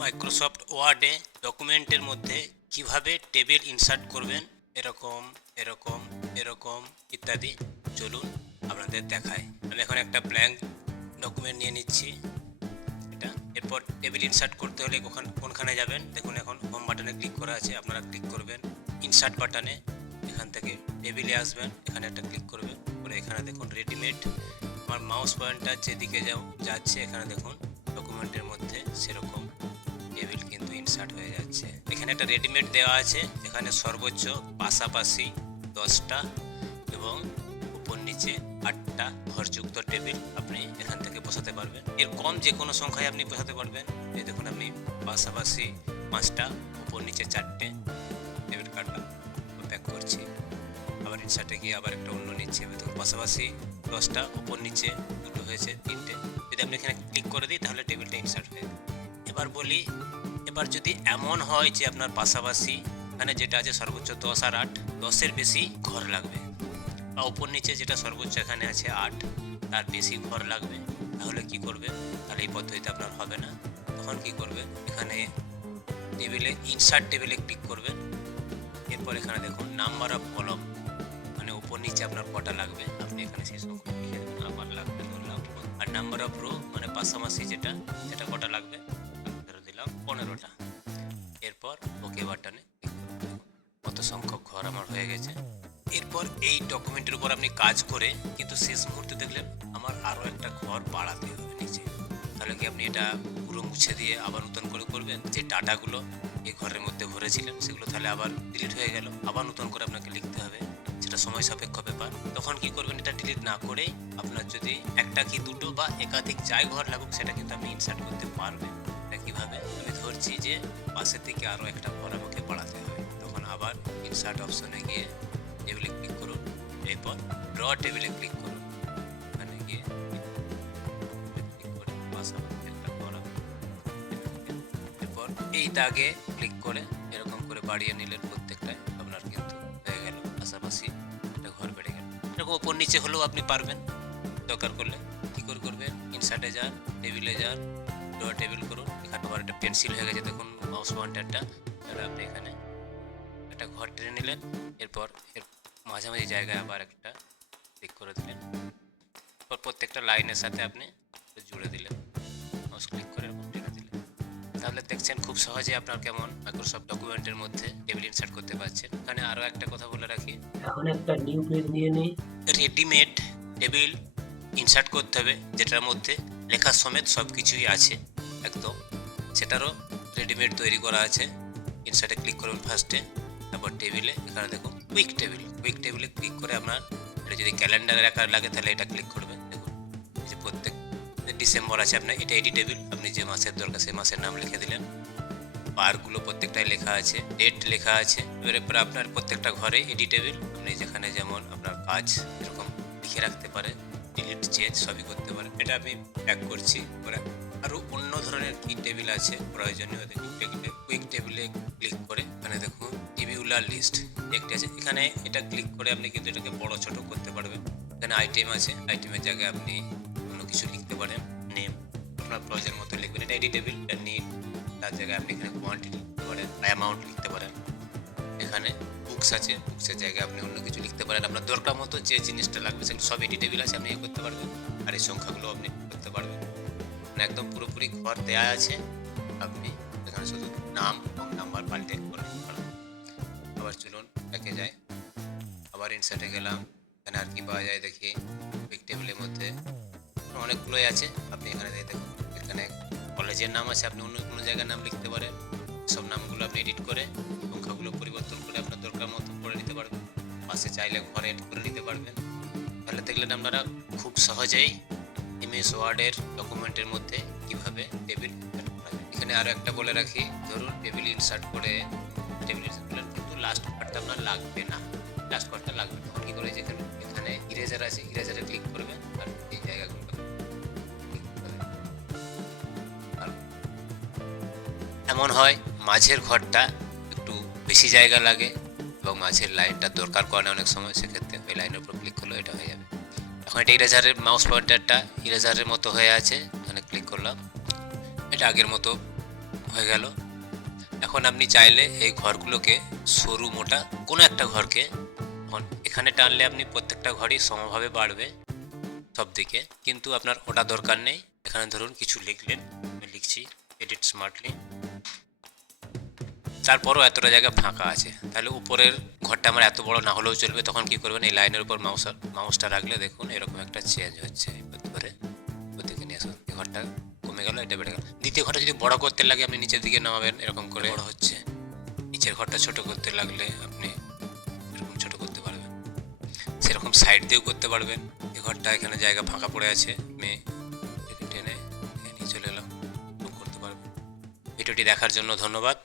Microsoft ওয়ার্ডে ডকুমেন্টের মধ্যে কিভাবে টেবিল ইনসার্ট করবেন, এরকম এরকম এরকম ইত্যাদি। চলুন আপনাদের দেখাই। আমি এখন একটা ব্ল্যাঙ্ক ডকুমেন্ট নিয়ে নিচ্ছি এটা। এরপর টেবিল ইনসার্ট করতে হলে কোনখানে যাবেন দেখুন, এখন হোম বাটনে ক্লিক করা আছে, আপনারা ক্লিক করবেন ইনসার্ট বাটনে। এখান থেকে টেবিলে আসবেন, এখানে একটা ক্লিক করবেন, করে এখানে দেখুন রেডিমেড। আমার মাউস পয়েন্টার যেদিকে যাচ্ছে এখানে দেখুন ডকুমেন্টের মধ্যে সেরকম টেবিল কিন্তু ইনসার্ট হয়ে যাচ্ছে। এখানে একটা রেডিমেড দেওয়া আছে, এখানে সর্বোচ্চ পাশাপাশি 10টা এবং উপর নিচে 8টা ঘরযুক্ত টেবিল আপনি এখান থেকে বসাতে পারবেন। এর কম যে কোনো সংখ্যায় আপনি বসাতে পারবেন। এই দেখুন আমি পাশাপাশি 5টা, উপর নিচে 4টে টেবিল কাটলাম, প্যাক করছি। আবার ইনসার্টে গিয়ে আবার একটা অন্য নিচ্ছে, দেখুন পাশাপাশি 10টা, উপর নিচে 2টো হয়েছে 3টে। যদি আপনি এখানে ক্লিক করে দিই তাহলে টেবিলটা ইনসার্ট হয়ে যাবে। এবার বলি, এবার যদি এমন হয় যে আপনার পাশাপাশি এখানে যেটা আছে সর্বোচ্চ 10 আর 8, 10-এর বেশি ঘর লাগবে, বা উপর নিচে যেটা সর্বোচ্চ এখানে আছে 8, তার বেশি ঘর লাগবে, তাহলে কি করবে? তাহলে এই পদ্ধতিতে আপনার হবে না। তখন কি করবে? এখানে টেবিলে ইনসার্ট টেবিলে ক্লিক করবেন। এরপর এখানে দেখুন নাম্বার অফ কলম, মানে উপর নিচে আপনার কটা লাগবে আপনি এখানে সেই সংখ্যা লিখে দেবেন। আমার লাগবে ধরলাম। আর নাম্বার অফ রো, মানে পাশাপাশি যেটা সেটা কটা লাগবে ধরে দিলাম 15টা। এরপর ওকে বাটনে কত সংখ্যক ঘর আমার হয়ে গেছে। এরপর এই ডকুমেন্টের উপর আপনি কাজ করে কিন্তু শেষ মুহূর্তে দেখলেন আমার আরও একটা ঘর বাড়াতে হবে নিচে, তাহলে কি আপনি এটা পুরো মুছে দিয়ে আবার নতুন করে করবেন? যে ডাটাগুলো এই ঘরের মধ্যে ভরেছিলেন সেগুলো তাহলে আবার ডিলিট হয়ে গেল, আবার নতুন করে আপনাকে লিখতে হবে, সেটা সময় সাপেক্ষ ব্যাপার। তখন কি করবেন? এটা ডিলিট না করে আপনার যদি একটা কি দুটো বা একাধিক যাই ঘর লাগুক সেটা কিন্তু আপনি ইনসার্ট করতে পারবেন। এটা কীভাবে? আমি ধরছি যে পাশের থেকে আরও একটা ঘর আমাকে বাড়াতে হবে, তখন আবার ইনসার্ট অপশনে গিয়ে টেবিলে ক্লিক করুন, এরপর ড্র টেবিলে ক্লিক করুন, এখানে গিয়ে ক্লিক করে পাশাপাশি একটা ঘর, এরপর এই দাগে ক্লিক করে এরকম করে বাড়িয়ে নিলেন প্রত্যেকটায়, আপনার কিন্তু হয়ে গেল পাশাপাশি একটা ঘর বেড়ে গেল। এরকম ওপর নিচে হলেও আপনি পারবেন। দরকার করলে কী করে করবেন? ইনসার্টে যান, টেবিলে যান, ড্র টেবিল করুন। এখানে আবার একটা পেন্সিল হয়ে গেছে দেখুন মাউস পয়েন্টারটা, তাহলে আপনি এখানে একটা ঘর টেনে নিলেন। এরপর এর মাঝামাঝি জায়গায় আবার একটা ক্লিক করে দিলেন, এরপর প্রত্যেকটা লাইনের সাথে আপনি জুড়ে দিলেন, মাউস ক্লিক করে এরকম টেনে দিলেন। তাহলে দেখছেন খুব সহজে আপনার কেমন মাইক্রোসফট ডকুমেন্টের মধ্যে টেবিল ইনসার্ট করতে পারছেন। এখানে আরও একটা কথা বলে রাখি, এখন একটা নিউ পেজ নিয়ে নিই। রেডিমেড টেবিল ইনসার্ট করতে হবে যেটার মধ্যে লেখা সমেত সব কিছুই আছে একদম, সেটারও রেডিমেড তৈরি করা আছে। ইনসার্টে ক্লিক করুন ফার্স্টে, তারপর টেবিলে এখানে দেখুন কুইক টেবিলে ক্লিক করে আপনার এটা যদি ক্যালেন্ডারের আকার লাগে তাহলে এটা ক্লিক করবেন। দেখুন এই যে প্রত্যেক ডিসেম্বর আছে আপনার, এটা এডিটেবিল, আপনি যে মাসের দরকার সেই মাসের নাম লিখে দিলেন। বারগুলো প্রত্যেকটাই লেখা আছে, ডেট লেখা আছে। এবারে আপনার প্রত্যেকটা ঘরে এডিটেবিল, আপনি যেখানে যেমন আপনার কাজ এরকম লিখে রাখতে পারেন, ডিলিট চেঞ্জ সবই করতে পারেন। এটা আমি প্যাক করছি করে। আরও অন্য ধরনের কি টেবিল আছে প্রয়োজনীয়, দেখুন কুইক টেবিলে ক্লিক করে এখানে দেখুন টেবিউলার লিস্ট একটি আছে, এখানে এটা ক্লিক করে আপনি কিন্তু এটাকে বড় ছোট করতে পারবেন। এখানে আইটেম আছে, আইটেমের জায়গায় আপনি অন্য কিছু লিখতে পারেন, নেম আপনার প্রয়োজন মতো লিখবেন। এটা এডিটেবিল, এটা নিট, তার জায়গায় আপনি এখানে কোয়ান্টিটি লিখতে পারেন, অ্যামাউন্ট লিখতে পারেন। এখানে বুকস আছে, বুকসের জায়গায় আপনি অন্য কিছু লিখতে পারেন, আপনার দরকার মতো যে জিনিসটা লাগবে সেগুলো সব এডিটেবিল আছে, আপনি করতে পারবেন। আর এই সংখ্যাগুলো আপনি করতে পারবেন, মানে একদম পুরোপুরি ঘর দেয়া আছে। আপনি এখানে শুধু নাম এবং নাম্বার পাল্টে করে নিতে পারেন। আবার চলুন একে যায়, আবার ইনসার্টে গেলাম, এখানে আর কি পাওয়া যায় দেখি। কুইক টেবিলের মধ্যে অনেকগুলোই আছে, আপনি এখানে দেখুন এখানে কলেজের নাম আছে, আপনি অন্য কোনো জায়গার নাম লিখতে পারেন। সব নামগুলো আপনি এডিট করে সংখ্যাগুলো পরিবর্তন করে আপনার দরকার মতো করে নিতে পারবেন। পাশে চাইলে ঘরে এড করে নিতে পারবেন। তাহলে দেখলেন আপনারা খুব সহজেই এমএস ওয়ার্ডের ডকুমেন্টের মধ্যে কীভাবে টেবিল ইনসার্ট করা যায়। এখানে আরও একটা বলে রাখি, ধরুন টেবিল ইনসার্ট করে কিন্তু লাস্ট পার্টটা আপনার লাগবে না, লাস্ট পার্টটা লাগবে তখন কী করে? যেখানে এখানে ইরেজার আছে, ইরেজারে ক্লিক করবেন আর এই জায়গাগুলো এমন হয় মাঝের ঘরটা একটু বেশি জায়গা লাগে এবং মাঝের লাইনটা দরকার করে না অনেক সময়, সেক্ষেত্রে ওই লাইনের উপর ক্লিক করলে এটা হয়ে যাবে। এখন এটা ইরেজারের মাউস পয়েন্টারটা ইরেজারের মতো হয়ে আছে, এখানে ক্লিক করলাম, এটা আগের মতো হয়ে গেল। এখন আপনি চাইলে এই ঘরগুলোকে সরু মোটা কোনো একটা ঘরকে এখন এখানে টানলে আপনি প্রত্যেকটা ঘরই সমভাবে বাড়বে সব দিকে, কিন্তু আপনার ওটা দরকার নেই। এখানে ধরুন কিছু লিখলেন, আমি লিখছি এডিট স্মার্টলি, তারপরও এতটা জায়গা ফাঁকা আছে, তাহলে উপরের ঘরটা আমার এত বড় না হলেও চলবে। তখন কি করবেন, এই লাইনের উপর মাউসটা রাখলে দেখুন এরকম একটা চেঞ্জ হচ্ছে, ধরে ওদিকে নিয়ে আসুন, এই ঘরটা কমে গেল, এটা বেড়ে গেল। দ্বিতীয় ঘরটা যদি বড় করতে লাগে আপনি নিচের দিকে নামাবেন, এরকম করে বড় হচ্ছে। নিচের ঘরটা ছোট করতে লাগলে আপনি এরকম ছোট করতে পারবেন, সেরকম সাইড দিয়েও করতে পারবেন। এই ঘরটা এখানে জায়গা ফাঁকা পড়ে আছে, আমি টেনে নিয়ে চলে এলাম, করতে পারবেন। ভিডিওটি দেখার জন্য ধন্যবাদ।